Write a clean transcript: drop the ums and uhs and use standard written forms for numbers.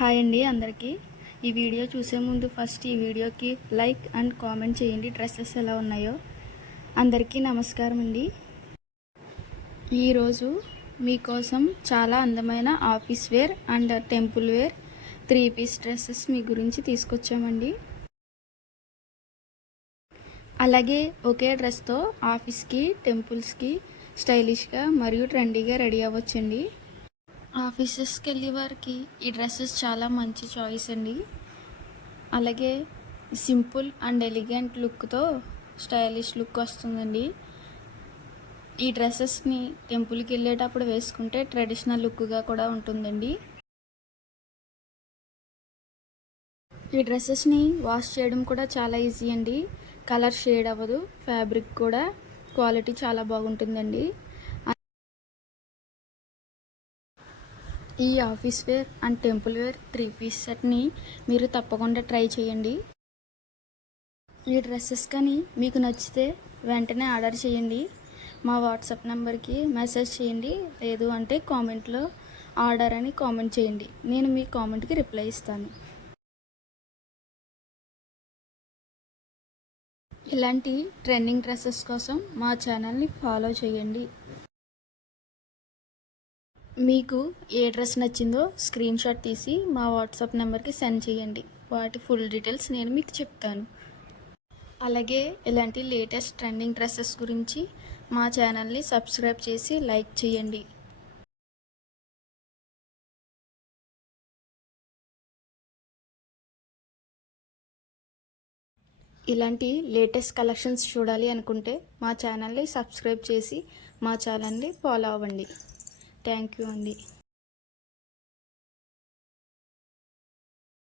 Hi అండి అందరికీ. ఈ వీడియో చూసే ముందు ఫస్ట్ ఈ వీడియోకి లైక్ అండ్ కామెంట్ చేయండి. డ్రెస్సెస్ ఎలా ఉన్నాయో. అందరికీ నమస్కారం అండి. ఈరోజు మీకోసం చాలా అందమైన office wear and temple wear 3 piece dresses మీ గురించి తీసుకొచ్చామండి. అలాగే ఒకే డ్రెస్తో ఆఫీస్కి, టెంపుల్స్కి స్టైలిష్గా మరియు ట్రెండీగా రెడీ అవ్వచ్చండి. ఆఫీసెస్కి వెళ్ళే వారికి ఈ డ్రెస్సెస్ చాలా మంచి చాయిస్ అండి. అలాగే సింపుల్ అండ్ ఎలిగెంట్ లుక్తో స్టైలిష్ లుక్ వస్తుందండి. ఈ డ్రెస్సెస్ని టెంపుల్కి వెళ్ళేటప్పుడు వేసుకుంటే ట్రెడిషనల్ లుక్గా కూడా ఉంటుందండి. ఈ డ్రెస్సెస్ని వాష్ చేయడం కూడా చాలా ఈజీ అండి. కలర్ షేడ్ అవ్వదు. ఫ్యాబ్రిక్ కూడా క్వాలిటీ చాలా బాగుంటుందండి. ఈ office wear and temple wear 3 piece సెట్ని మీరు తప్పకుండా ట్రై చేయండి. ఈ డ్రెస్సెస్ కానీ మీకు నచ్చితే వెంటనే ఆర్డర్ చేయండి. మా వాట్సాప్ నెంబర్కి మెసేజ్ చేయండి. లేదు అంటే కామెంట్లో ఆర్డర్ అని కామెంట్ చేయండి. నేను మీ కామెంట్కి రిప్లై ఇస్తాను. ఇలాంటి ట్రెండింగ్ డ్రెస్సెస్ కోసం మా ఛానల్ని ఫాలో చేయండి. మీకు ఏ డ్రెస్ నచ్చిందో స్క్రీన్ షాట్ తీసి మా వాట్సాప్ నెంబర్కి సెండ్ చేయండి. వాటి ఫుల్ డీటెయిల్స్ నేను మీకు చెప్తాను. అలాగే ఇలాంటి లేటెస్ట్ ట్రెండింగ్ డ్రెస్సెస్ గురించి మా ఛానల్ని సబ్స్క్రైబ్ చేసి లైక్ చేయండి. ఇలాంటి లేటెస్ట్ కలెక్షన్స్ చూడాలి అనుకుంటే మా ఛానల్ని సబ్స్క్రైబ్ చేసి మా ఛానల్ని ఫాలో అవ్వండి. థ్యాంక్ యూ అండి.